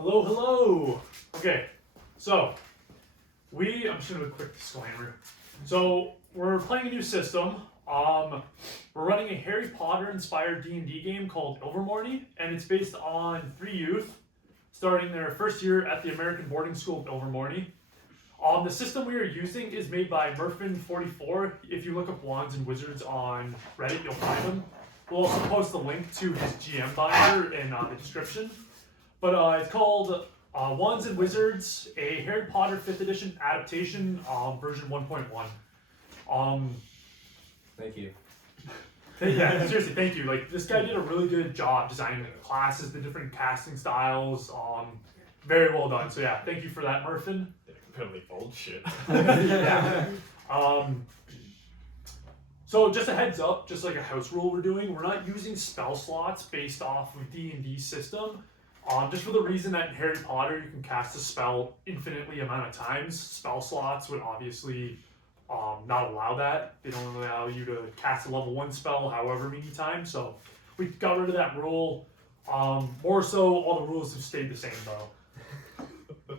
Hello, hello. Okay, so I'm just gonna do a quick disclaimer. So we're playing a new system. We're running a Harry Potter inspired D&D game called ILVERMORNY, and it's based on 3 youth starting their first year at the American boarding school of ILVERMORNY. The system we are using is made by Murphin44. If you look up Wands and Wizards on Reddit, you'll find him. We'll also post a link to his GM binder in the description. But it's called Wands and Wizards, a Harry Potter 5th edition adaptation, version 1.1. Thank you. Yeah, seriously, thank you. Like, this guy did a really good job designing the classes, the different casting styles. Very well done. So yeah, thank you for that, Murphin. Completely old shit. Yeah. So just a heads up, just like a house rule we're doing, we're not using spell slots based off of D&D system. Just for the reason that in Harry Potter you can cast a spell infinitely amount of times. Spell slots would obviously not allow that. They don't allow you to cast a level 1 spell however many times. So we got rid of that rule. More so, all the rules have stayed the same though.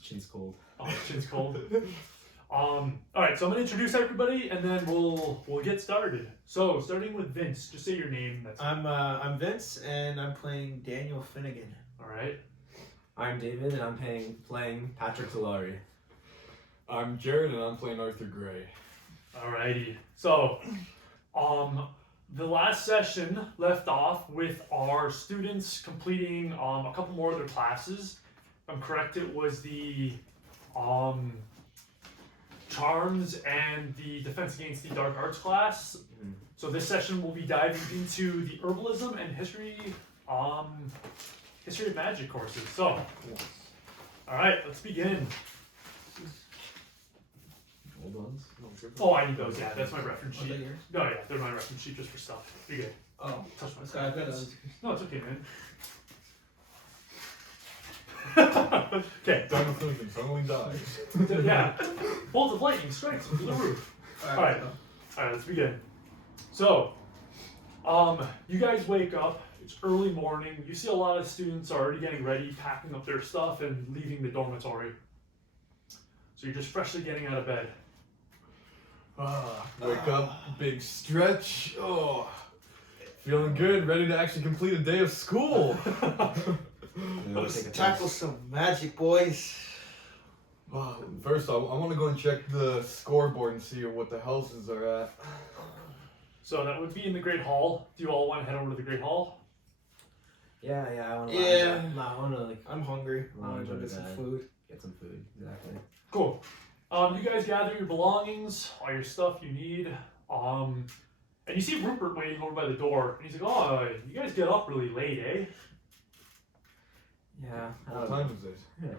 Chin's cold. Oh, chin's cold. Alright, so I'm gonna introduce everybody and then we'll get started. So starting with Vince, just say your name. I'm Vince and I'm playing Daniel Finnegan. Alright. I'm David and I'm playing Patrick Talari. I'm Jared and I'm playing Arthur Gray. Alrighty. So the last session left off with our students completing a couple more of their classes. If I'm correct, it was the Charms and the Defense Against the Dark Arts class. Mm-hmm. So this session we'll be diving into the Herbalism and History of Magic courses. So, alright, let's begin. Old ones? Oh, I need those, yeah, that's my reference Are they sheet. yours? No, yeah, they're my reference sheet just for stuff. You're good. Oh, Touch my sorry, I thought it was... No, it's okay, man. Okay. Daniel Finnegan suddenly dies. Yeah. Bolts of lightning strikes through the roof. Alright, let's begin. So, you guys wake up, it's early morning, you see a lot of students are already getting ready, packing up their stuff and leaving the dormitory. So you're just freshly getting out of bed. Wake up, big stretch. Oh, feeling good, ready to actually complete a day of school. Let's tackle some magic, boys. First, I want to go and check the scoreboard and see what the houses are at. So that would be in the Great Hall. Do you all want to head over to the Great Hall? Yeah, I want to. Yeah. I want to I'm hungry. I want to go go to get some bed. food. get some food. Exactly. Cool. You guys gather your belongings, all your stuff you need. And you see Rupert waiting over by the door. And he's like, oh, you guys get up really late, eh? Yeah. What time is it? Yeah,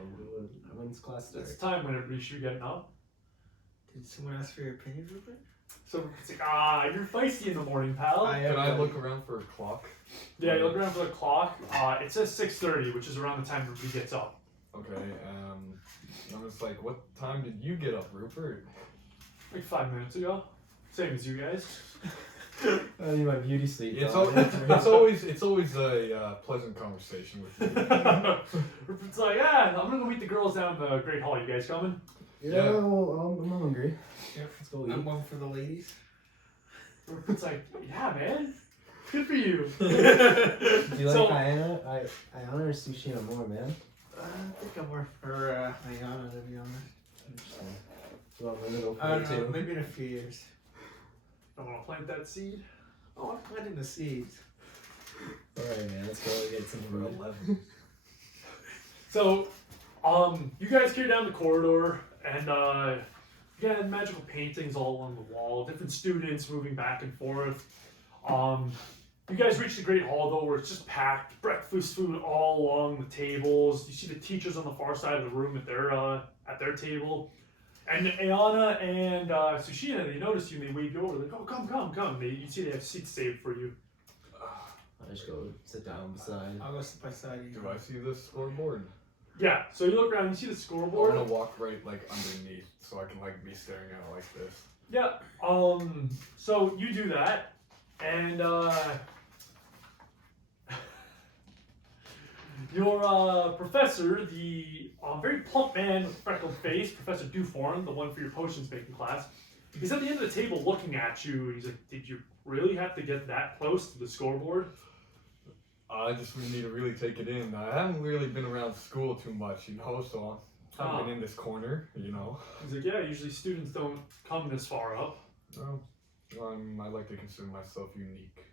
when's class start? It's time when everybody should be getting up. Did someone ask for your opinion, Rupert? So it's like, you're feisty in the morning, pal. Can I look around for a clock? Yeah, you look around for the clock. It says 6:30, which is around the time everybody gets up. Okay, I'm just like, what time did you get up, Rupert? Like 5 minutes ago. Same as you guys. I need my beauty sleep. It's though. it's always a pleasant conversation with you. Rupert's like, yeah, I'm gonna go meet the girls down in the Great Hall. You guys coming? Yeah, well, I'm hungry. Yeah. Let's go eat. I'm one for the ladies. Rupert's like, yeah, man. Good for you. Do you like So- Ayana? Ayana or Sushina more, man? I think I'm more for Ayana, to be honest. Interesting. So I'm gonna go for I it don't know, too. maybe in a few years. I want to plant that seed. Oh, I'm planting the seeds. Alright, man, let's go get some For food. 11. So, you guys carry down the corridor, and you got magical paintings all along the wall, different students moving back and forth. You guys reach the Great Hall, though, where it's just packed, breakfast food all along the tables. You see the teachers on the far side of the room at their table. And Ayana and Sushina, they notice you and they wave you over. They're like, oh, come. You see they have seats saved for you. I just go sit down beside. I'll go sit beside you. Do I see the scoreboard? Yeah, so you look around, you see the I scoreboard. want to walk right like underneath so I can like be staring at it like this. Yeah, so you do that, and Your professor, the very plump man with a freckled face, Professor Duforn, the one for your potions making class, he's at the end of the table looking at you. He's like, "Did you really have to get that close to the scoreboard?" I just need to really take it in. I haven't really been around school too much, so I've been in this corner, He's like, "Yeah, usually students don't come this far up." Well, I like to consider myself unique.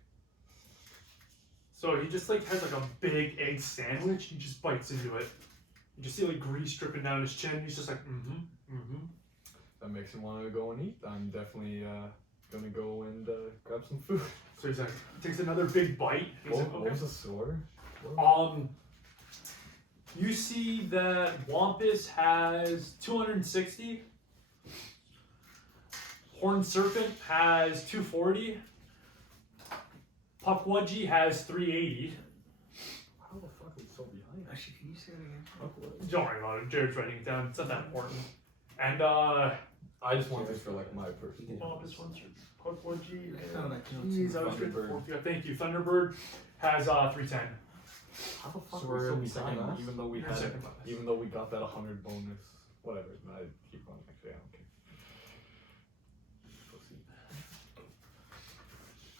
So he just has a big egg sandwich. He just bites into it. You just see grease dripping down his chin. He's just like, That makes him want to go and eat. I'm definitely gonna go and grab some food. So he's like, takes another big bite. He's like, What okay. was the score? You see that Wampus has 260. Horned Serpent has 240. Puckwudgie has 380. How the fuck are we so behind? Actually, can you say it again? Don't worry about it. Jared's writing it down. It's not that important. And I just want this for my person. Wampus, Puckwudgie. Jeez, I was Thunderbird. Thank you. Thunderbird has 310. How the fuck So are we we're so in second behind? last? You're second last. Even though we got that 100 bonus, whatever. I keep on actually. I don't care.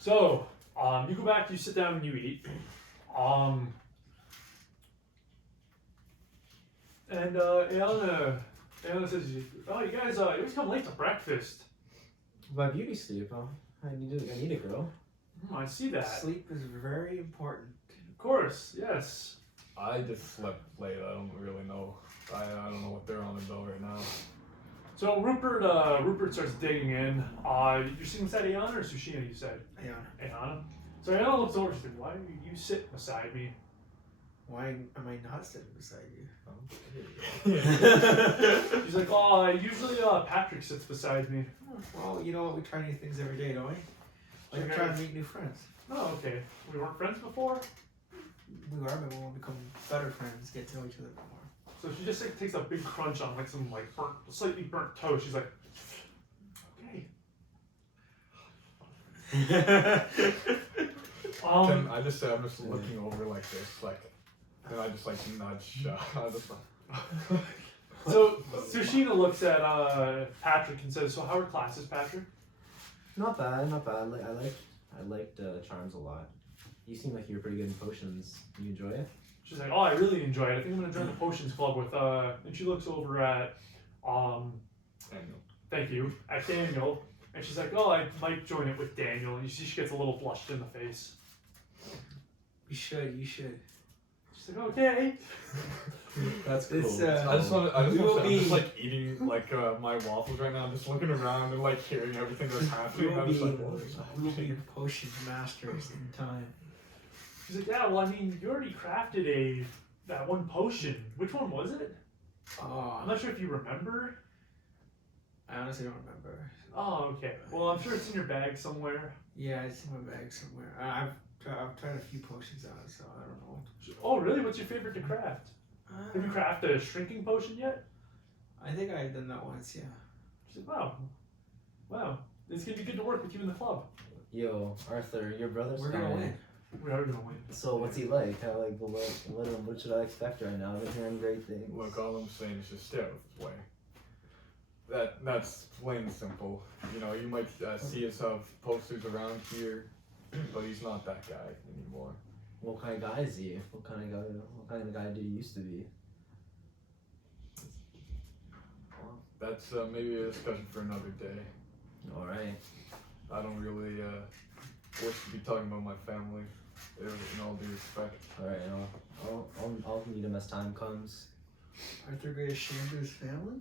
So, you go back, you sit down and you eat. And Ayana says, "Oh, you guys, you always come late to breakfast." My beauty sleep, huh? I need a girl. I see that. Sleep is very important. Of course, yes. I just slept late. I don't really know. I don't know what they're on about right now. So Rupert starts digging in. You're sitting beside Ayana or Sushina, you said? Ayana. So Ayana looks over, she said, "Why do you sit beside me?" Why am I not sitting beside you? She's like, "Oh, usually Patrick sits beside me." Well, you know what? We try new things every day, don't we? Like we try to meet new friends. Oh, okay. We weren't friends before? We are, but we won't become better friends. Get to know each other more. So she just takes a big crunch on some slightly burnt toast. She's like, "Okay." I just say I'm just looking over like this, and I just nudge. I just So Sushina looks at Patrick and says, "So how are classes, Patrick?" Not bad. I liked charms a lot. You seem like you're pretty good in potions. You enjoy it? She's like, "Oh, I really enjoy it. I think I'm gonna join the potions club with." And she looks over at Daniel. Thank you, at Daniel, and she's like, "Oh, I might join it with Daniel." And you see she gets a little flushed in the face. You should. She's like, "Okay." That's cool. It's, I just want we will I'm just be- eating my waffles right now. I'm just looking around and hearing everything that's happening. I'm just We will be potion masters in time. She's like, "Yeah, well, I mean, you already crafted that one potion. Which one was it? Oh, I'm not sure if you remember." I honestly don't remember. Oh, okay. Well, I'm sure it's in your bag somewhere. Yeah, it's in my bag somewhere. I've tried a few potions out, so I don't know. Oh, really? What's your favorite to craft? Have you crafted a shrinking potion yet? I think I've done that once. Yeah. She's like, wow. It's gonna be good to work with you in the club. Yo, Arthur, your brother's We're gonna win. We are gonna win. So what's he like? What should I expect right now? I've been hearing great things. Look, all I'm saying is just stay out of his way. That's plain and simple. You might see us have posters around here, but he's not that guy anymore. What kind of guy is he? What kind of guy do you used to be? Well, that's maybe a discussion for another day. All right. I don't really wish to be talking about my family, in all due respect. All right. I'll meet him as time comes. Arthur Gray ashamed of his family?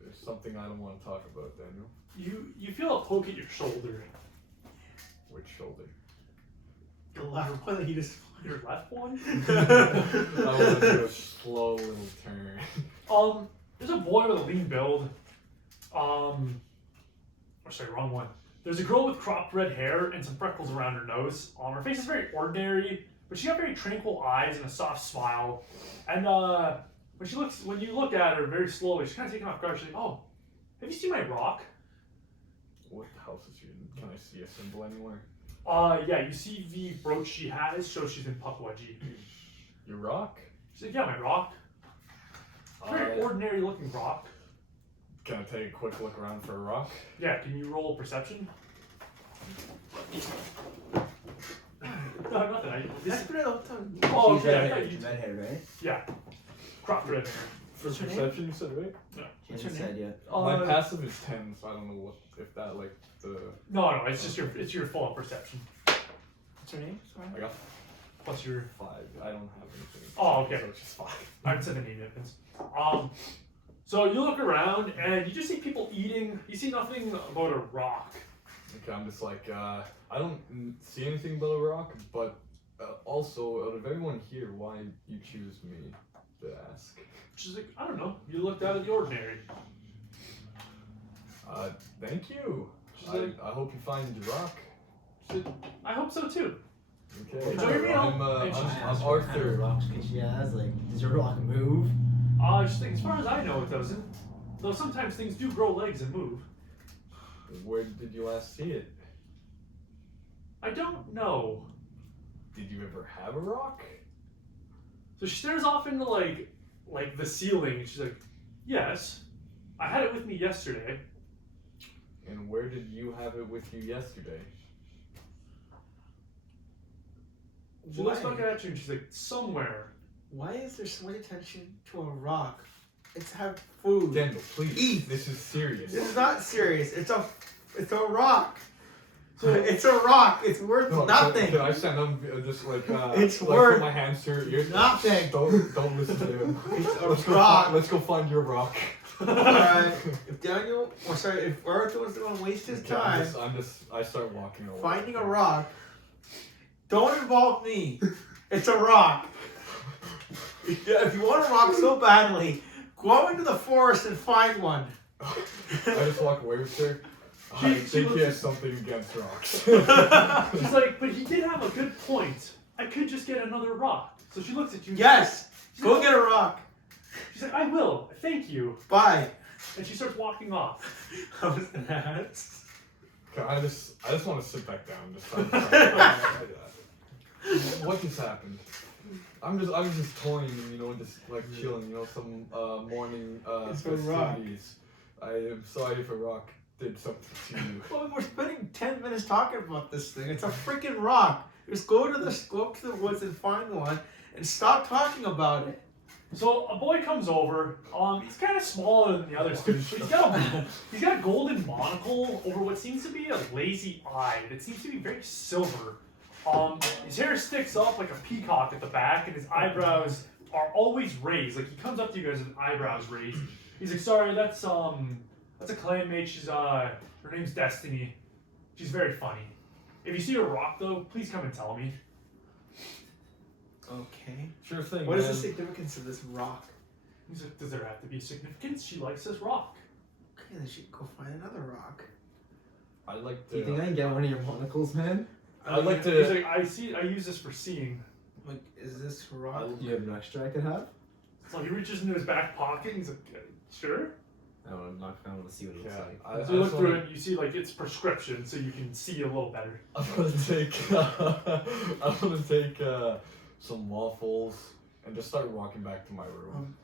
There's something I don't want to talk about, Daniel. You feel a poke at your shoulder. Which shoulder? The left one that he just. Your left one? I want to do a slow little turn. There's a boy with a lean build. Sorry, wrong one. There's a girl with cropped red hair and some freckles around her nose. Her face is very ordinary, but she got very tranquil eyes and a soft smile. And when you look at her very slowly, she's kind of taken off guard. She's like, "Oh, have you seen my rock?" What house is she in? Can I see a symbol anywhere? Yeah, you see the brooch she has shows she's in Pukwudgie. Your rock? She's like, yeah, my rock. Very ordinary looking rock. Can I take a quick look around for a rock? Yeah, can you roll perception? No, nothing. That's pretty old time. Oh, She's okay. I red thought hair, you. red hair, right? Yeah. Cropped red hair. For What's your name? perception, you said, right? She What's hasn't her said yet. My passive is 10, so I don't know if that, like, the... No, it's just your full on perception. What's her name? Sorry. I got Plus your. 5. I don't have anything. Oh, okay. So it's just 5. I'd say the name difference. So you look around and you just see people eating. You see nothing about a rock. Okay, I'm just like, I don't see anything but a rock, but also, out of everyone here, why you choose me to ask? She's like, I don't know. You looked out of the ordinary. Thank you. She's like, I hope you find your rock. I hope so too. Okay. Enjoy your meal. I'm She's I'm What kind Arthur. of rocks can she has? Like, does your rock move? She's like, as far as I know, it doesn't. Though sometimes things do grow legs and move. Where did you last see it? I don't know. Did you ever have a rock? So she stares off into like the ceiling. And she's like, yes, I had it with me yesterday. And where did you have it with you yesterday? She looks back at you and she's like, somewhere. Why is there so much attention to a rock? It's have food. Daniel, please. Eat. This is serious. This is not serious. It's a rock. It's a rock. It's worth No, nothing. Can I stand up just like It's like worth put my hands to her ears? nothing. Don't listen to him. It's a Let's go rock. let's go find your rock. Alright, if Daniel, or sorry, if Arthur was going to waste his Okay, time I start walking away. finding a rock, don't involve me. It's a rock. If you want a rock so badly, go out into the forest and find one. I just walk away with her. She I think looks- he has something against rocks. She's like, but he did have a good point. I could just get another rock. So she looks at you. Yes, She's go like, get a rock. She's like, I will. Thank you. Bye. And she starts walking off. I was gonna ask. Okay, I just want to sit back down. What just happened? I was just toying, just like chilling, some morning It's a rock. festivities. I am sorry if a rock did something to you. Well, we're spending 10 minutes talking about this thing. It's a freaking rock. Just go up to the woods and find one, and stop talking about it. So a boy comes over. He's kind of smaller than the other students, but he's got a golden monocle over what seems to be a lazy eye that seems to be very silver. His hair sticks up like a peacock at the back, and his eyebrows are always raised. Like he comes up to you guys with eyebrows raised. He's like, "Sorry, that's a clanmate. She's her name's Destiny. She's very funny. If you see a rock though, please come and tell me." Okay. Sure thing. What is man. the significance of this rock? He's like, "Does there have to be significance? She likes this rock." Okay, then she can go find another rock. I'd like to. Do you think I can get one of your monocles, man? I'd like He's to. like, I use this for seeing. Like, is this rock? Do you have an extra I could have? So he reaches into his back pocket. And he's like, "Sure." I want to see what it looks Yeah, like. So you look through it, and you see like it's prescription, so you can see a little better. I'm gonna take. I'm gonna take some waffles and just start walking back to my room.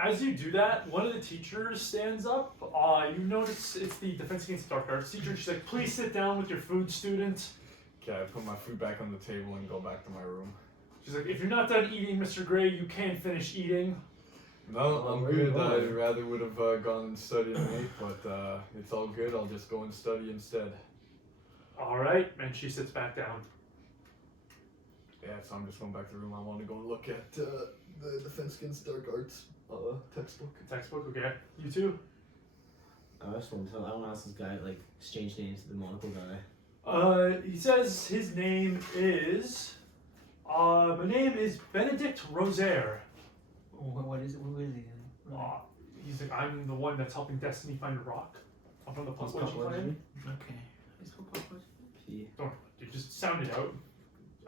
As you do that, one of the teachers stands up. You notice it's the Defense Against Dark Arts teacher. She's like, "Please sit down with your food, student." Okay, I put my food back on the table and go back to my room. She's like, "If you're not done eating, Mr. Gray, you can finish eating." No, I'm where are you good. I going? rather would have gone and studied late, but it's all good. I'll just go and study instead. All right, and she sits back down. Yeah, so I'm just going back to the room. I want to go look at the Defense Against Dark Arts textbook. Textbook, okay. You too. I just want to ask this guy, like, exchange names to the monocle guy. He says his name is. My name is Benedict Rosaire. What is it? Who is he then? He's like, I'm the one that's helping Destiny find a rock. I'm from the Pukwudgie clan. Okay. Let's go pop it. P. Don't, dude, just sound it out.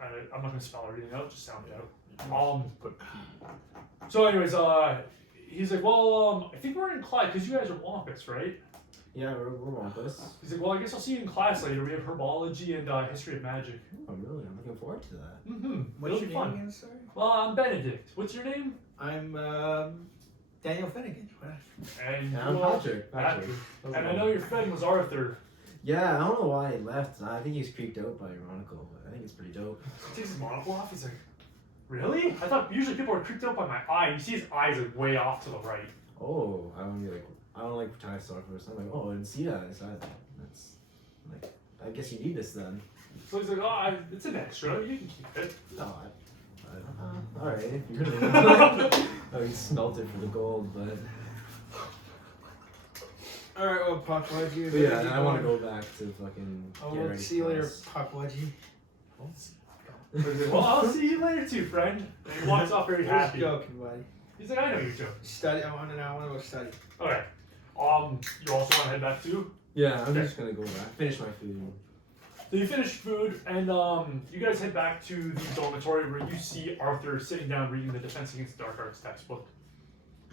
I'm not gonna spell everything out. Just sound it out. Just put P. So, anyways, he's like, well, I think we're in Clyde because you guys are Wampus, right? Yeah, we're Wampus. He's like, well, I guess I'll see you in class later. We have Herbology and History of Magic. Oh, really? I'm looking forward to that. Mm-hmm. What's It'll your be name fun. again, sorry? Well, I'm Benedict. What's your name? I'm Daniel Finnegan. And Yeah, I'm well, Patrick. Patrick. And I know your friend was Arthur. Yeah, I don't know why he left. I think he's creeped out by your monocle, but I think it's pretty dope. He takes his monocle off. He's like, really? I thought usually people are creeped out by my eye. You see his eyes like way off to the right. Oh, I don't like pretend stalk or something. Like, oh, I didn't see that. That's like, I guess you need this then. So he's like, oh, it's an extra. You can keep it. No, all right. If you're I mean, smelt it for the gold, but All right, well, Popology. But yeah, I want to go back to fucking. Oh, get we'll ready see you for later, class. Popology. Well, I'll see you later too, friend. And he walks off very Just happy. joking, buddy. He's like, I know you're joking. Study. I want to go study. Okay. You also want to head back too? Yeah, I'm Okay. just gonna go back, finish my food. So you finish food, and you guys head back to the dormitory where you see Arthur sitting down reading the Defense Against the Dark Arts textbook.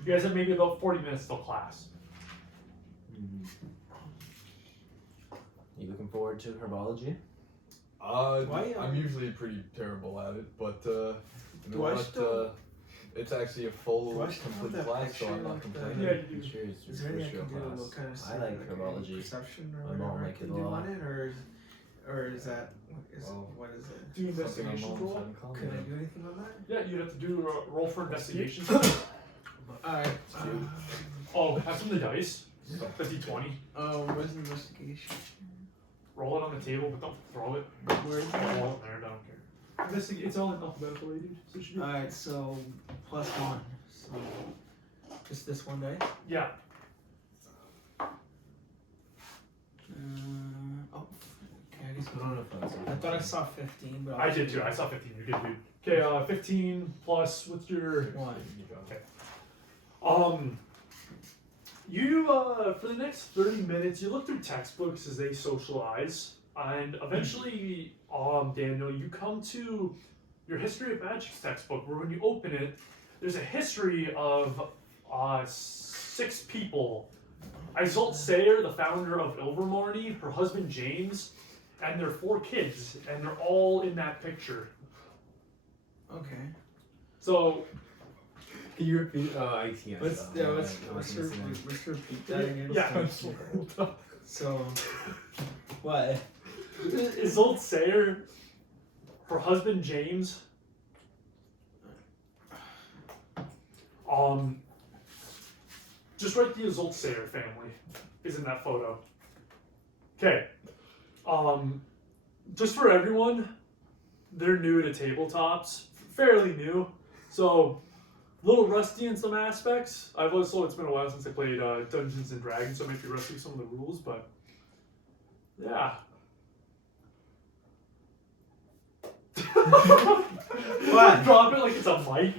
You guys have maybe about 40 minutes till class. You looking forward to herbology? I'm usually pretty terrible at it, but you know Do I what? still- It's actually a full Do I still have complete that class, so picture I'm not of the- complaining. Yeah, you do. Sure, it's Is there anything I your can do? class. What kind of I like any herbology. perception or My mom whatever I liked can it a do lot. on it, or is that Well, what is it? Do Something on investigation mom's roll. side of common. Could I do anything on that? Yeah, you'd have to do a roll for investigation. Alright. Oh, have some of the dice. 50-20. Where's the investigation? Roll it on the table, but don't throw it. Where is it? Roll it there, I don't care. It's all in alphabetical order, dude. So it should be. Alright, so +1. So just this one day. Yeah. Oh. Okay, I guess I don't know if that's. I thought I saw 15, but I did too. I saw 15. You're good, dude. Okay, 15 plus, what's your. One. You, for the next 30 minutes, you look through textbooks as they socialize, and eventually, Daniel, you come to your History of Magic textbook, where when you open it, there's a history of 6 people. Isolde Sayer, the founder of ILVERMORNY, her husband James, and their 4 kids, and they're all in that picture. Okay. So, Can you repeat? Oh, I can't. Let's repeat that again. yeah. So what? Isolde Sayer, her husband James, just write the Isolde Sayer family is in that photo. Okay. Just for everyone, they're new to tabletops, fairly new, so a little rusty in some aspects. I've also, it's been a while since I played Dungeons and Dragons, so I might be rusty with some of the rules, but yeah. What? Drop it like it's a mic.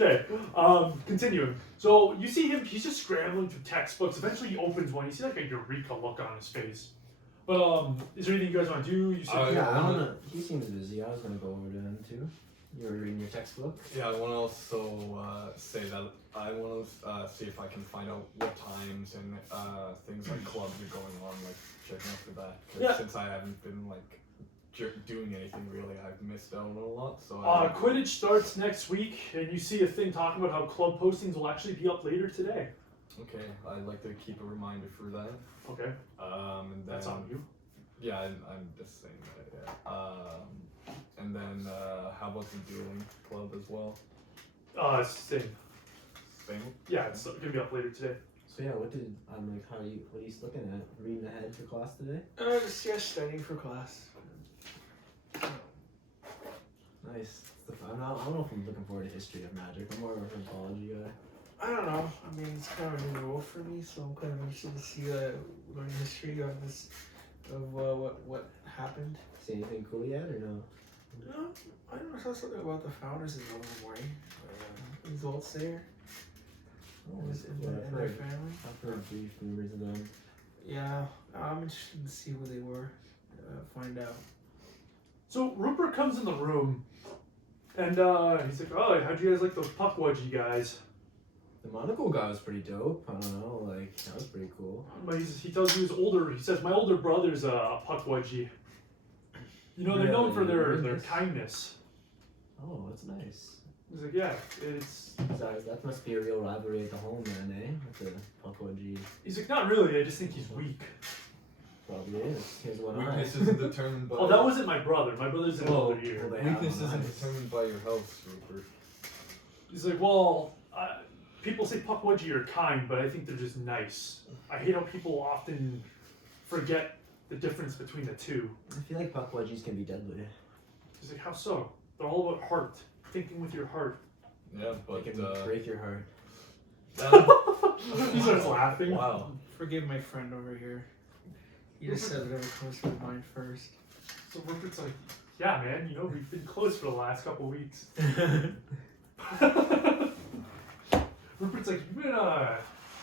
Okay, continuing. So you see him, he's just scrambling through textbooks. Eventually he opens one, you see like a eureka look on his face. But is there anything you guys want to do? You said Yeah, I don't know. He seems busy. I was gonna go over to him too. You were reading your textbook. Yeah, I want to also say that I want to see if I can find out what times and things like clubs are going on, like checking out for that. 'Cause Yeah. since I haven't been like doing anything really, I've missed out on a lot. So Quidditch starts next week, and you see a thing talking about how club postings will actually be up later today. Okay, I'd like to keep a reminder for that. Okay, And then, that's on you. Yeah, I'm just saying that. Yeah. And then how about the dueling club as well? Same. Same. Yeah, it's gonna be up later today. So yeah, what are you looking at? Reading ahead for class today? Just studying for class. Nice. I'm not know if I'm looking forward to History of Magic. I'm more of a herbology guy. I don't know. I mean, it's kind of a new role for me, so I'm kind of interested to see learn history of this, of what happened. See anything cool yet or no? No, I don't know. I saw something about the founders of ILVERMORNY. Isolde Sayer Oh, and their family. I've heard brief rumors of them. Yeah, I'm interested to see who they were. Find out. So Rupert comes in the room, and he's like, "Oh, how'd you guys like those puckwudgie guys?" The monocle guy was pretty dope. I don't know, like that was pretty cool. But he tells you he's older. He says, my older brother's a puckwudgie. You know, they're known for their kindness. Oh, that's nice. He's like, yeah, it's... That must be a real rivalry at the home, man, eh? With the puckwudgie. He's like, not really, I just think he's weak. Probably is. Here's one eye. Weakness isn't determined by. Oh, that wasn't my brother. My brother's in another year. well, they have Weakness one isn't eye. determined by your health, Rupert. He's like, well, people say puckwudgie are kind, but I think they're just nice. I hate how people often forget the difference between the two. I feel like puckwudgies can be deadly. He's like, how so? They're all about heart. Thinking with your heart. Yeah, but They can break your heart. He starts laughing. Wow. Forgive my friend over here. He just said whatever comes to his mind first. So Rupert's like, yeah, man, you know, we've been close for the last couple weeks. Rupert's like, you've been,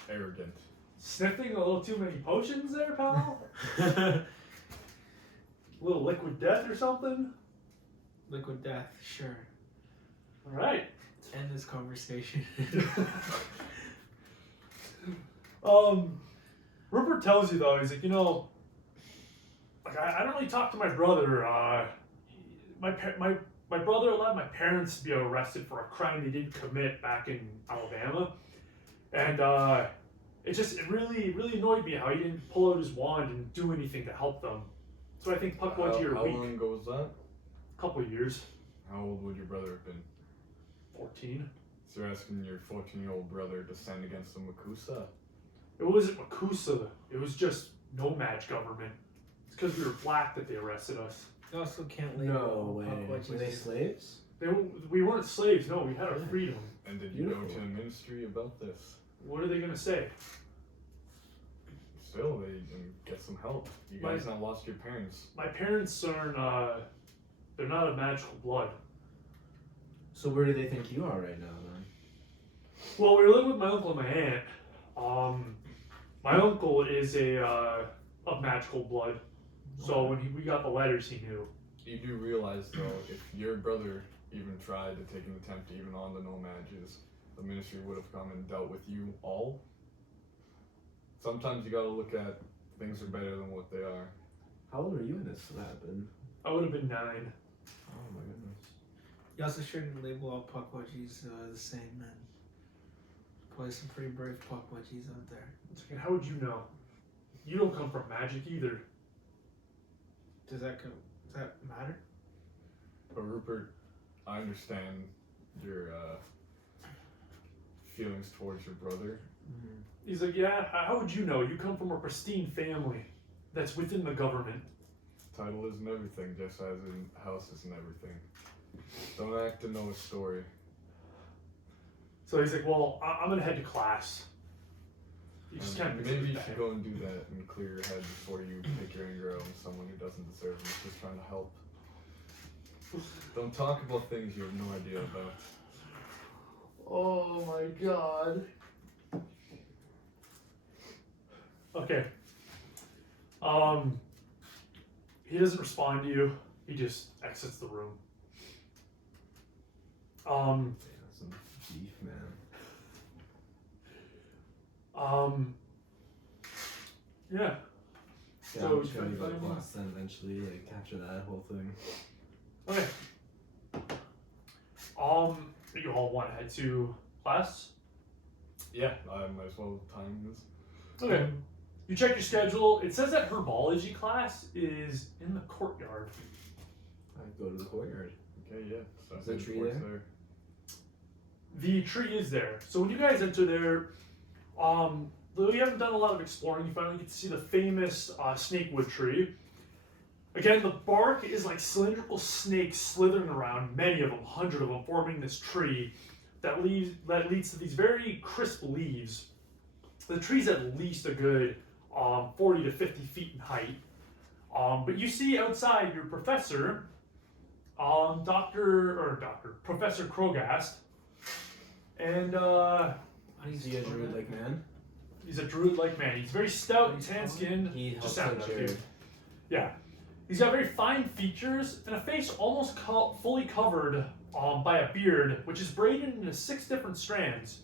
Arrogant. sniffing a little too many potions there, pal? A little liquid death or something? Liquid death, sure. Alright. End this conversation. Rupert tells you though, he's like, you know, like I don't really talk to my brother. My brother allowed my parents to be arrested for a crime they didn't commit back in Alabama, and it really annoyed me how he didn't pull out his wand and do anything to help them. So I think puckwudgie are How weak. long ago was that? A couple of years. How old would your brother have been? 14. So you're asking your 14-year-old brother to stand against the Makusa? It wasn't Makusa. It was just no-match government. It's because we were black that they arrested us. You also can't label No way. puckwudgies. Were they slaves? We weren't slaves. No, we had our freedom. And did you go Beautiful. to the ministry about this? What are they gonna say? Still, they can get some help. You guys now lost your parents. My parents are they're not of magical blood. So where do they think you are right now, then? Well, we were living with my uncle and my aunt. My uncle is of magical blood, so when we got the letters, he knew. You do realize, though, if your brother even tried to take an attempt even on the no matches, the ministry would have come and dealt with you all. Sometimes you gotta look at things are better than what they are. How old were you when this happened? I would have been 9. Oh my goodness. You also shouldn't label all puckwudgies the same, man. Probably some pretty brave puckwudgies out there. It's like, how would you know? You don't come from magic either. Does that matter? But Rupert, I understand your feelings towards your brother. Mm-hmm. He's like, yeah, how would you know? You come from a pristine family that's within the government. Title isn't everything, just as in house isn't everything. Don't act to know a story. So he's like, well, I'm gonna head to class. You just And can't. maybe you should go and do that and clear your head before you take your anger out on someone who doesn't deserve it. Just trying to help. Don't talk about things you have no idea about. Oh my god. Okay. He doesn't respond to you. He just exits the room. Some beef, man. Yeah. Yeah, So I'm just gonna try go to to class then eventually, like after that whole thing. Okay. You all want to head to class? Yeah, I might as well time this. Okay. You check your schedule. It says that herbology class is in the courtyard. I go to the courtyard. Okay, yeah. So Is the head tree towards there? The tree is there. So when you guys enter there, though you haven't done a lot of exploring, you finally get to see the famous snakewood tree. Again, the bark is like cylindrical snakes slithering around, many of them, 100 of them, forming this tree that leads to these very crisp leaves. The tree's at least a good 40 to 50 feet in height. But you see outside your professor, Professor Krogast, and Is he a druid-like man? he's a druid-like man. He's very stout, tan-skinned. He Just helps sound out out, Jared. dude. Yeah. He's got very fine features and a face almost fully covered by a beard, which is braided into 6 different strands.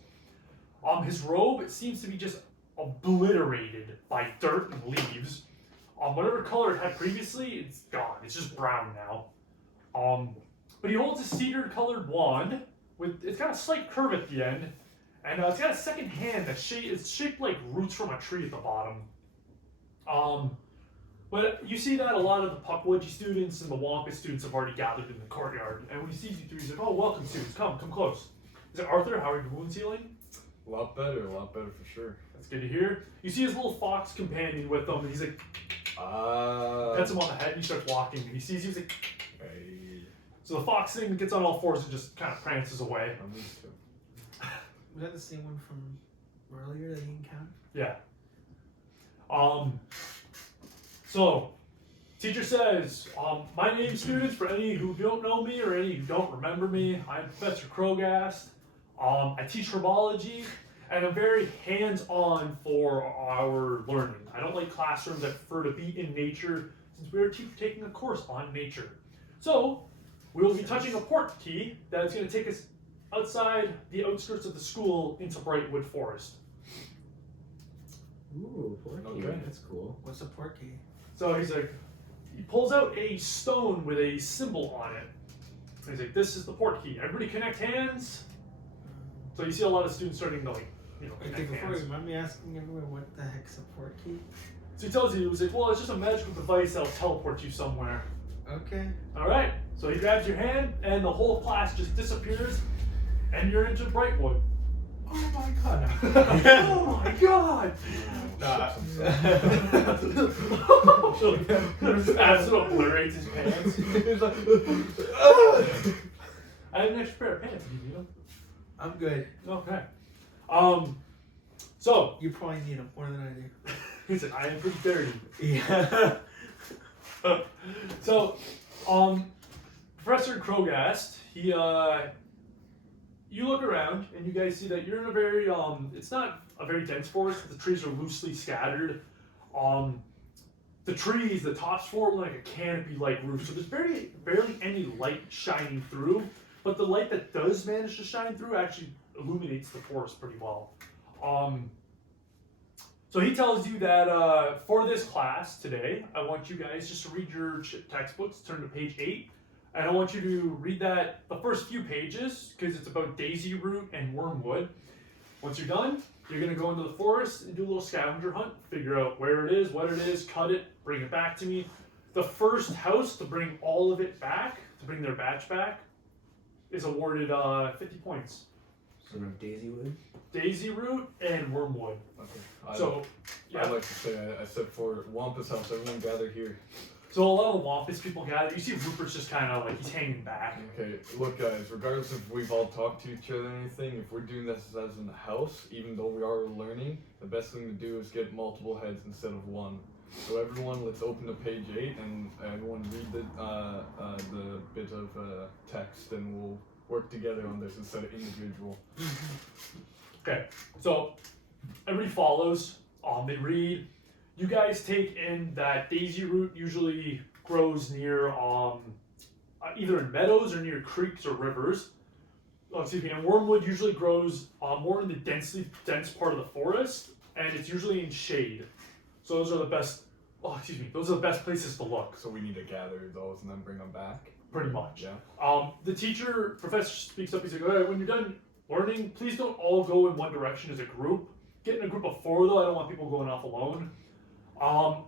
His robe seems to be just obliterated by dirt and leaves. Whatever color it had previously, it's gone. It's just brown now. But he holds a cedar-colored wand with it's got a slight curve at the end, and it's got a second hand that's it's shaped like roots from a tree at the bottom. But you see that a lot of the Puckwudgie students and the Wampus students have already gathered in the courtyard, and when he sees you three, he's like, "Oh, welcome, students. Come close." He's like, "Arthur, how are you wound healing?" A lot better for sure. That's good to hear. You see his little fox companion with him, and he's like, pets him on the head, and he starts walking, and he sees you, he's like, Hey, so the fox thing gets on all fours and just kind of prances away. I'm used to. Was that the same one from earlier that you encountered? Yeah. So, teacher says, my name, students, for any who don't know me or any who don't remember me, I'm Professor Krogast. I teach herbology, and I'm very hands-on for our learning. I don't like classrooms. I prefer to be in nature, since we are taking a course on nature. So, we will be touching a port key that is going to take us outside the outskirts of the school into Brightwood Forest. Ooh, porky. Okay. That's cool. What's a port key? So he's like, he pulls out a stone with a symbol on it. And he's like, this is the port key. Everybody connect hands. So you see a lot of students starting to Okay, connect before hands. you mind me asking everyone what the heck's a port key? So he tells you, he's like, well, it's just a magical device that'll teleport you somewhere. Okay. All right. So he grabs your hand, and the whole class just disappears, and you're into Brightwood. Oh my god. Oh my god! Just absolute obliterates his pants. He's like, I have an extra pair of pants if you need them. I'm good. Okay. So You probably need them more than I do. he said, I am pretty dirty. Yeah. So, Professor Krogast, he, you look around and you guys see that you're in a very, it's not a very dense forest, but the trees are loosely scattered. The trees, the tops form like a canopy-like roof, so there's barely any light shining through, but the light that does manage to shine through actually illuminates the forest pretty well. So he tells you that for this class today, I want you guys just to read your textbooks, turn to page 8, and I want you to read the first few pages, because it's about daisy root and wormwood. Once you're done, you're going to go into the forest and do a little scavenger hunt, figure out where it is, what it is, cut it, bring it back to me. The first house to bring all of it back, to bring their batch back, is awarded 50 points. Sort of daisy wood. Daisy root and wormwood. okay. So, I'd like to say, I said for Wampus House, everyone gather here. So a lot of Wampus people gather. You see Rupert's just kind of like he's hanging back. Okay, look guys, regardless if we've all talked to each other or anything, if we're doing this as in the house, even though we are learning, the best thing to do is get multiple heads instead of one. So everyone, let's open to page 8 and everyone read the bit of text and we'll work together on this instead of individual. Okay, so everybody follows. They read. You guys take in that daisy root usually grows near either in meadows or near creeks or rivers. Oh, excuse me. And wormwood usually grows more in the dense part of the forest, and it's usually in shade. So those are the best. Oh, excuse me. Those are the best places to look. So we need to gather those and then bring them back? Pretty much. Yeah. The professor speaks up. He's like, all right, when you're done learning, please don't all go in one direction as a group. Get in a group of 4 though. I don't want people going off alone.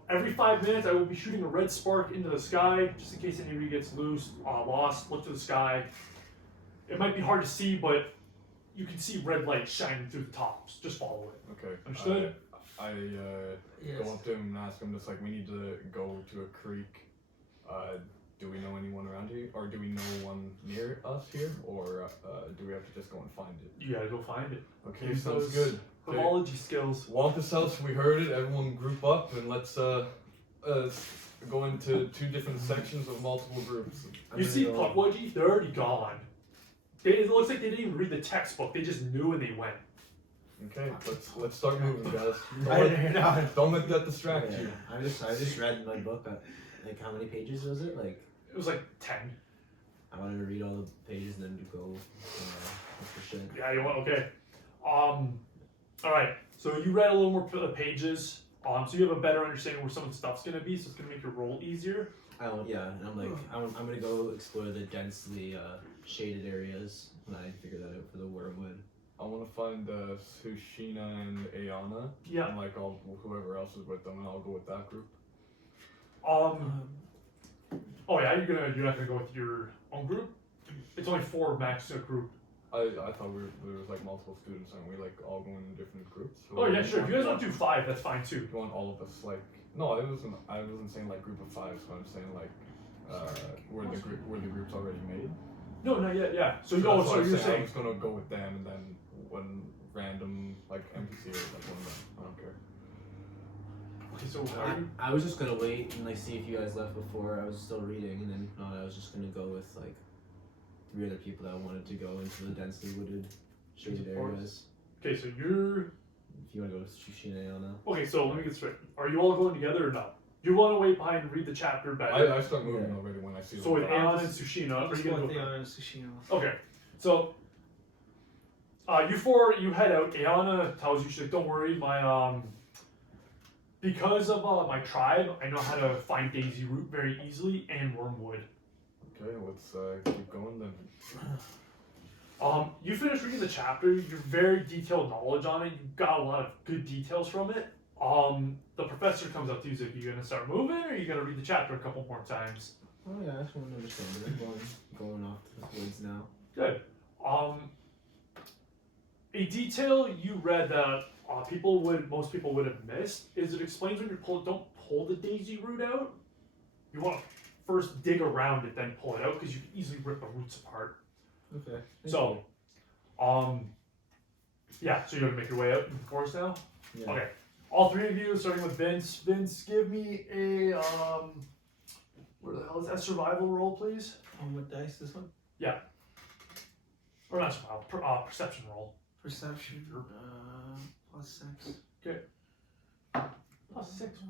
Every 5 minutes, I will be shooting a red spark into the sky, just in case anybody gets lost. Look to the sky. It might be hard to see, but you can see red light shining through the tops. Just follow it. Okay. Understood? I Yes. go up to him and ask him, just like, we need to go to a creek. Do we know anyone around here? Or do we know one near us here? Or do we have to just go and find it? You gotta go find it. Okay, Use sounds those good. Okay. Herbology skills. Wampus House, we heard it. Everyone group up and let's go into 2 different sections of multiple groups. You see Puckwudgie? They're already gone. It looks like they didn't even read the textbook. They just knew and they went. Okay, let's start moving, guys. I didn't hear that. Don't let that distract you. I just read my book. Like how many pages was it? Like It was like 10. I wanted to read all the pages and then to go look for shit. Yeah, you want okay. All right. So you read a little more pages. So you have a better understanding where some of the stuff's gonna be. So it's gonna make your roll easier. And I'm like, I'm gonna go explore the densely shaded areas when I figure that out for the wormwood. I want to find Sushina and Ayana. Yeah. And like whoever else is with them, and I'll go with that group. Oh yeah, you're not gonna go with your own group. It's only 4 max a group. I thought there was like multiple students, aren't we? Like all going in different groups. Oh yeah, sure. If you guys want to do 5, that's fine too. You want all of us like? No, I wasn't saying like group of 5. So I'm saying like where the group's already made. No, not yet. Yeah. So that's so why you're I saying was gonna go with them, and then one random like NPC or like one of them. I don't care. okay. So are you? I was just gonna wait and like see if you guys left before I was still reading, and then if not, I was just gonna go with like 3 other people that wanted to go into the densely wooded, shaded areas. Okay, so you're. If you want to go with Shushina Ayana. Okay, so let me get straight. Are you all going together or not? You want to wait behind and read the chapter better? I start moving already when I see. So with them. Aeon and Tsushima, are you gonna go? Aeon and Tsushima. Okay, so you head out. Ayana tells you, she's like, "Don't worry, my because of my tribe, I know how to find daisy root very easily and wormwood." Okay, let's keep going then. You finish reading the chapter. You're very detailed knowledge on it. You got a lot of good details from it. The professor comes up to you. He's like, "You gonna start moving, or are you gonna read the chapter a couple more times?" Oh yeah, I just want to understand it. Going off to the woods now. Good. A detail you read that most people would have missed is it explains when don't pull the daisy root out. You want to first dig around it, then pull it out because you can easily rip the roots apart. Okay. So, yeah. So you're gonna make your way out in the forest now. Yeah. Okay. All 3 of you, starting with Vince. Vince, give me a where the hell is that survival roll, please? On what dice? This one? Or not survival, perception roll. Perception. +6. +6.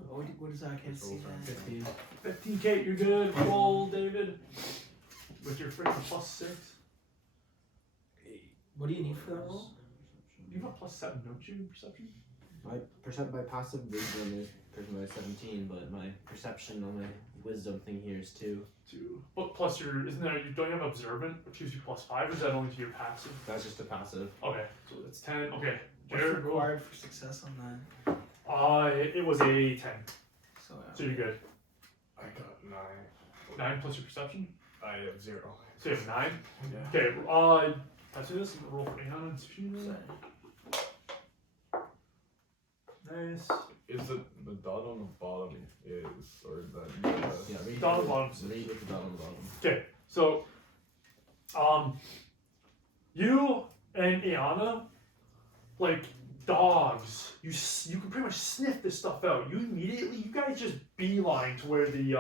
What is that? I can't see that. 15. 15, Kate, you're good. Roll, David. With your freaking +6. What do you need for that roll? You have a +7, don't you, in perception? My passive wisdom is personally 17, but my perception on my wisdom thing here is 2. 2. But plus you don't you have observant, which gives you +5, or is that only to your passive? That's just a passive. Okay, so that's 10. Okay. What's Jared, roll. required for success on that? It was a 10. So So you're good. I got 9. 9 plus your perception? I have 0. So you have 9? Yeah. Okay, let's do this. Roll for Aeon and Tsushima. Nice. Is it the dot on the bottom or the Yeah, read Dot on the bottom. Read with the dot on the bottom. Okay, so you and Ayana, like dogs, you can pretty much sniff this stuff out. You guys just beeline to where the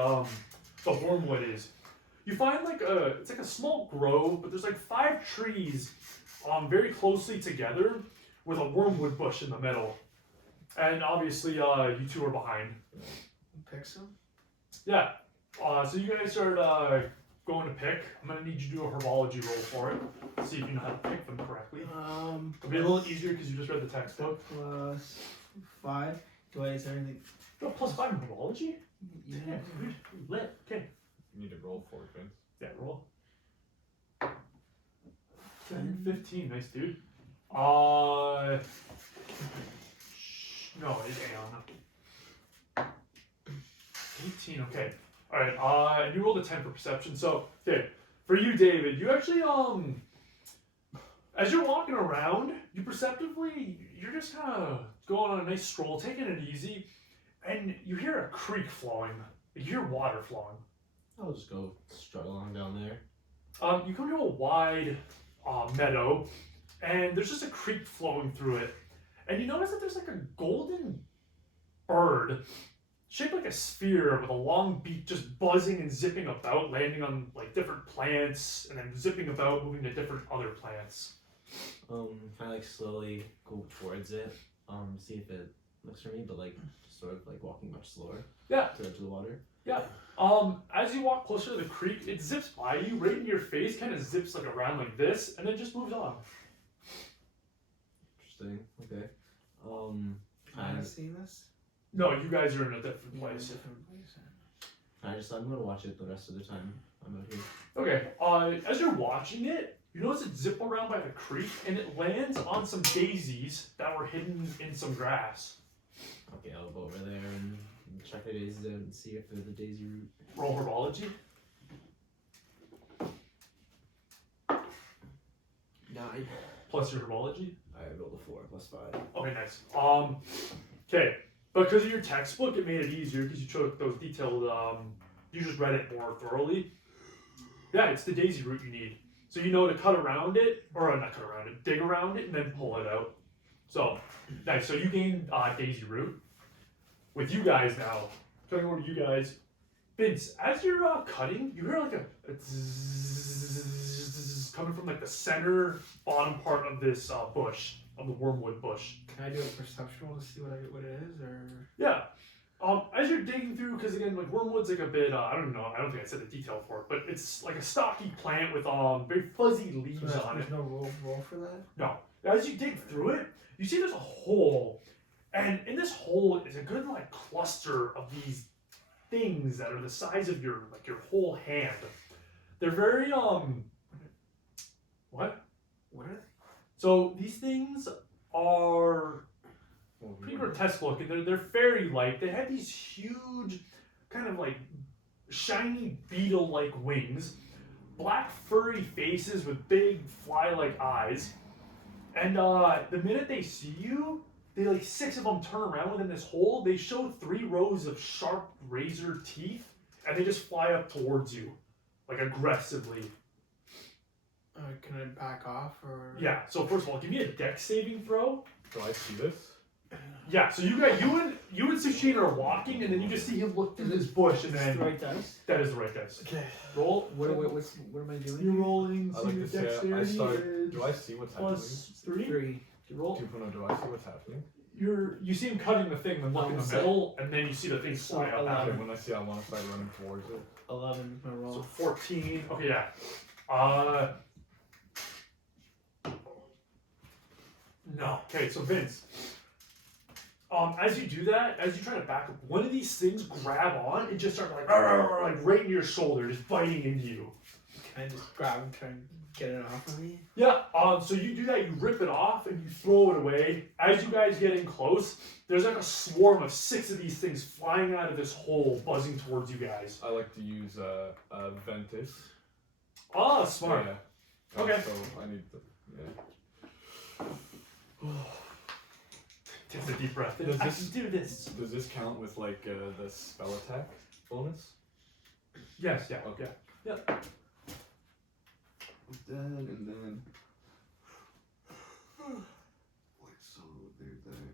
wormwood is. You find it's like a small grove, but there's like 5 trees very closely together with a wormwood bush in the middle. And obviously you 2 are behind. pick some. Yeah. So you guys start going to pick. I'm gonna need you to do a herbology roll for it. See if you know how to pick them correctly. It'll be a little easier because you just read the textbook. +5. Is there anything? Oh, +5 in herbology? Yeah. Lit. Okay. You need to roll for it, Vince. Yeah, roll. 10, 15. Nice, dude. No, it's Aeon. 18. Okay. All right. And you rolled a 10 for perception. So, okay, for you, David, you actually as you're walking around, you're just kind of going on a nice stroll, taking it easy, and you hear a creek flowing. You hear water flowing. I'll just go strut along down there. You come to a wide meadow, and there's just a creek flowing through it. And you notice that there's like a golden bird shaped like a sphere with a long beak just buzzing and zipping about, landing on like different plants and then zipping about, moving to different other plants. Can I like slowly go towards it? See if it looks for me, but like just sort of like walking much slower. Yeah. To the edge of the water. Yeah. As you walk closer to the creek, it zips by you, right in your face, kind of zips like around like this, and then just moves on. Interesting. Okay. I I've seen this. No, you guys are in a different place. I'm gonna watch it the rest of the time I'm out here. Okay, as you're watching it, you notice it zip around by the creek and it lands on some daisies that were hidden in some grass. Okay, I'll go over there and check the daisies out and see if there's a daisy root. Roll herbology. 9. Plus your herbology. I rolled a 4 plus 5. Okay, nice. Okay, because of your textbook, it made it easier because you took those detailed. You just read it more thoroughly. Yeah, it's the daisy root you need. So you know to cut around it, or not cut around it, dig around it, and then pull it out. So, nice. So you gain daisy root. With you guys now, coming over to you guys, Vince, as you're cutting, you hear like a zzz coming from like the center bottom part of this bush, of the wormwood bush. Can I do a perception roll to see what it is, or? Yeah. As you're digging through, because again, like wormwood's like a bit, I don't know, I don't think I said the detail for it, but it's like a stocky plant with very fuzzy leaves on it. There's no roll for that? No. As you dig through it, you see there's a hole, and in this hole is a good like cluster of these things that are the size of your whole hand. They're very what? What are they? So these things are pretty grotesque looking. They're fairy-like. They have these huge, kind of like shiny beetle-like wings, black furry faces with big fly-like eyes, and the minute they see you, they like 6 of them turn around within this hole. They show 3 rows of sharp razor teeth, and they just fly up towards you, like aggressively. Can I back off, or? Yeah. So first of all, give me a dex saving throw. Do I see this? Yeah, so you and Sushina are walking, and then you just see him look through this bush, and Is then the right dice? that is the right dice. Okay. Roll. What am I doing? You're rolling. I like your to say, I dexterity start. is Do I see what's plus 3. 3. You roll. 2.0, do I see what's happening? You see him cutting the thing, then look in the middle, and then you see the thing fly up. Okay, After. when I see I want to start running towards it. 11. My roll. So 14. Okay, yeah. No. Okay, so Vince. As you do that, as you try to back up, one of these things grab on and just start like right in your shoulder, just biting into you. Can I just grab and try and get it off of me? Yeah. So you do that. You rip it off and you throw it away. As you guys get in close, there's like a swarm of 6 of these things flying out of this hole, buzzing towards you guys. I like to use Ventus. Ah, smart. Yeah. Okay. So I need the. Yeah. Takes a deep breath. Does I this- can do this. Does this count with like the spell attack bonus? Yes. Yeah. Okay. Yeah. And then. So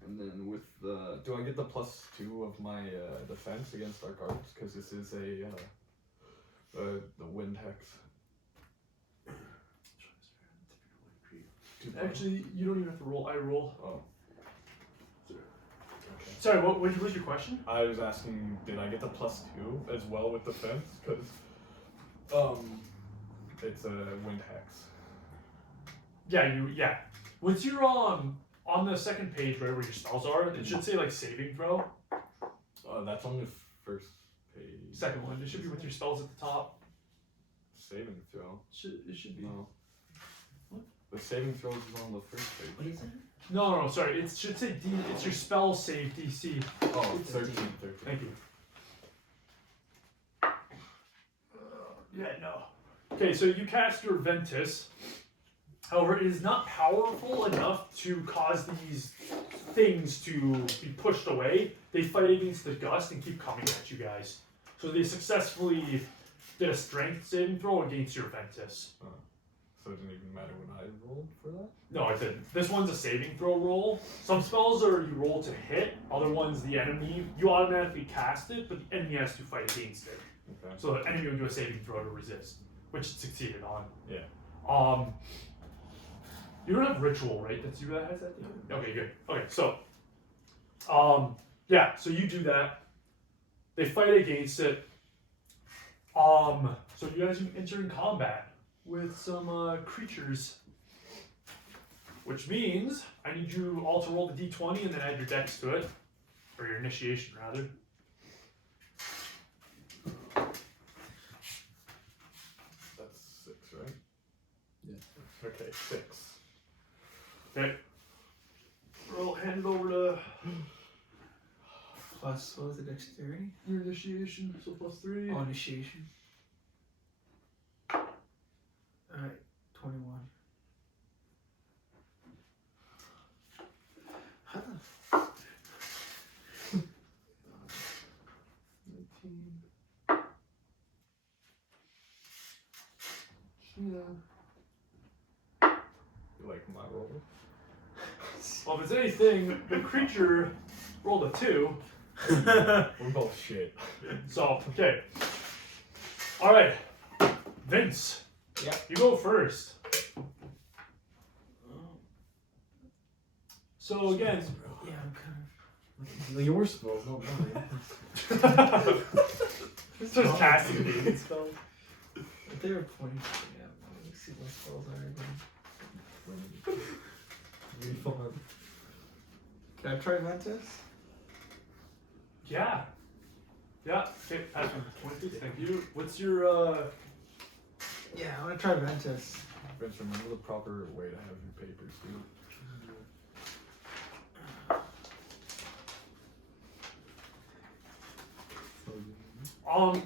and then with the. Do I get the +2 of my defense against dark arts? Because this is the wind hex. Actually, you don't even have to roll. I roll. Oh. Sorry. What was your question? I was asking, did I get the +2 as well with defense? Because it's a wind hex. Yeah. Once you're on the second page, right where your spells are, it should say like saving throw. That's on the first page. Second one. It should be with your spells at the top. Saving throw. It should be. No. What? The saving throws is on the first page. What is it? No. Sorry. It should say D. It's your spell save DC. Oh, 13. Thank you. Yeah, no. Okay, so you cast your Ventus. However, it is not powerful enough to cause these things to be pushed away. They fight against the gust and keep coming at you guys. So they successfully did a strength saving throw against your Ventus. So it didn't even matter when I rolled for that? No, it didn't. This one's a saving throw roll. Some spells are you roll to hit. Other ones, the enemy, you automatically cast it, but the enemy has to fight against it. Okay. So the enemy will do a saving throw to resist, which it succeeded on. Yeah. You don't have ritual, right? That's you that has that? Okay, good. Okay, so, yeah, so you do that. They fight against it. So you guys enter in combat with some creatures. which means I need you all to roll the d20 and then add your dex to it, or your initiation rather. That's 6, right? Yeah. Okay, 6. Okay. Roll, hand it over to Plus, what was it, dexterity? your initiation, so +3. Oh, initiation. Alright, 21. How the 19. Yeah. You like my roll? Well, if it's anything, the creature rolled a 2. We're both shit. So, okay. Alright. Vince. Yep. You go first. So, again. Yeah, I'm kind Your spells, not mine. It's just casting the spell. of. They were pointing. Yeah, let me see what spells are again. Really fun. Can I try Ventus? Yeah. Yeah. Okay, pass me 20. Thank you. What's your, Yeah, I want to try Ventus. Vince, remember the proper way to have your papers, dude.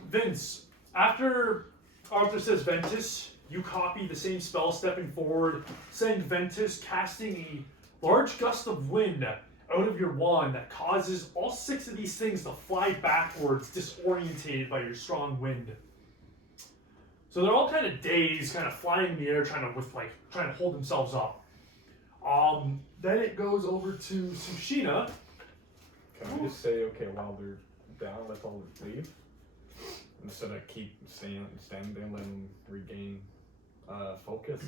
Vince, after Arthur says Ventus, you copy the same spell stepping forward, saying Ventus, casting a large gust of wind out of your wand that causes all 6 of these things to fly backwards, disorientated by your strong wind. So they're all kind of dazed, kind of flying in the air, trying to hold themselves up. Then it goes over to Sushina. Can we just say, okay, while they're down, let's all leave? Instead of keep standing there and let them regain focus.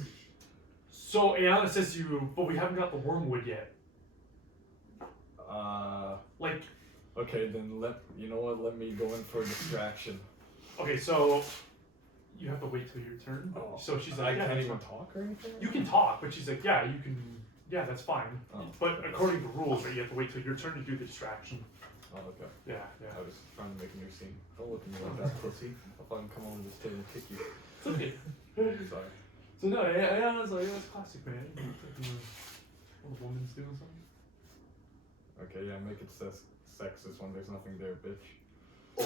So Ayana says to you, but we haven't got the wormwood yet. Like, Okay, then you know what? Let me go in for a distraction. okay, so you have to wait till your turn. Oh, So she's I like, yeah, can't that's even fine. talk or anything. You can talk, but she's like, yeah, you can. Yeah, that's fine. Oh. But according to rules, right, you have to wait till your turn to do the distraction. Oh, okay. Yeah, yeah. I was trying to make a new scene. Don't look at me like that, pussy. I'll fucking come over this table and kick you. It's okay. Sorry. So no, yeah, it's like that's classic, man. Old woman's doing something. Okay, yeah, make it sexist when there's nothing there, bitch.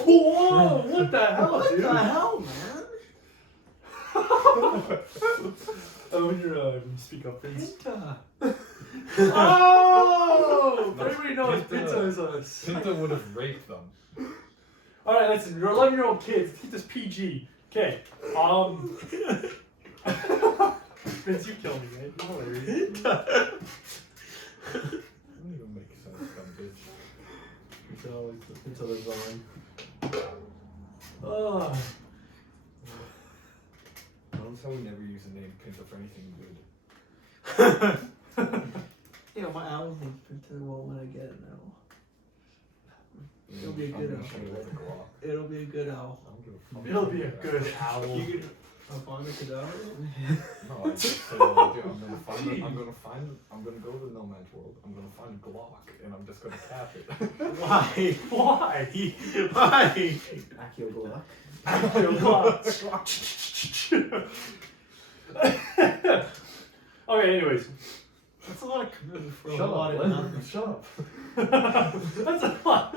Whoa! What the hell, What dude? the hell, man? When you speak up, Vince. Pinta. Oh! No, Everybody knows Pinta- Pinta is us. Pinta would have raped them. Alright, listen, you're 11-year-old kids. Keep this PG. Okay. Vince, you kill me, man. You're hilarious. Pinta. Doesn't even make sense, dumb bitch. Until it's on. Oh. Notice how we never use the name Pinta for anything good. Yeah, my owl name's Pinta. Well, when I get it now. It'll be a I'm good gonna owl. show you with a Glock. It'll be a good owl. I don't give a fuck. It'll be a good owl. You can find a cadaver? No, I just said, dude, I'm gonna go to No Man's World. I'm gonna find a Glock, and I'm just gonna cap it. Why? Why? Why? Accio Glock. Okay, anyways. That's a lot of commitment for Shut a lot up, of Leonard. nothing. Shut up. That's a lot.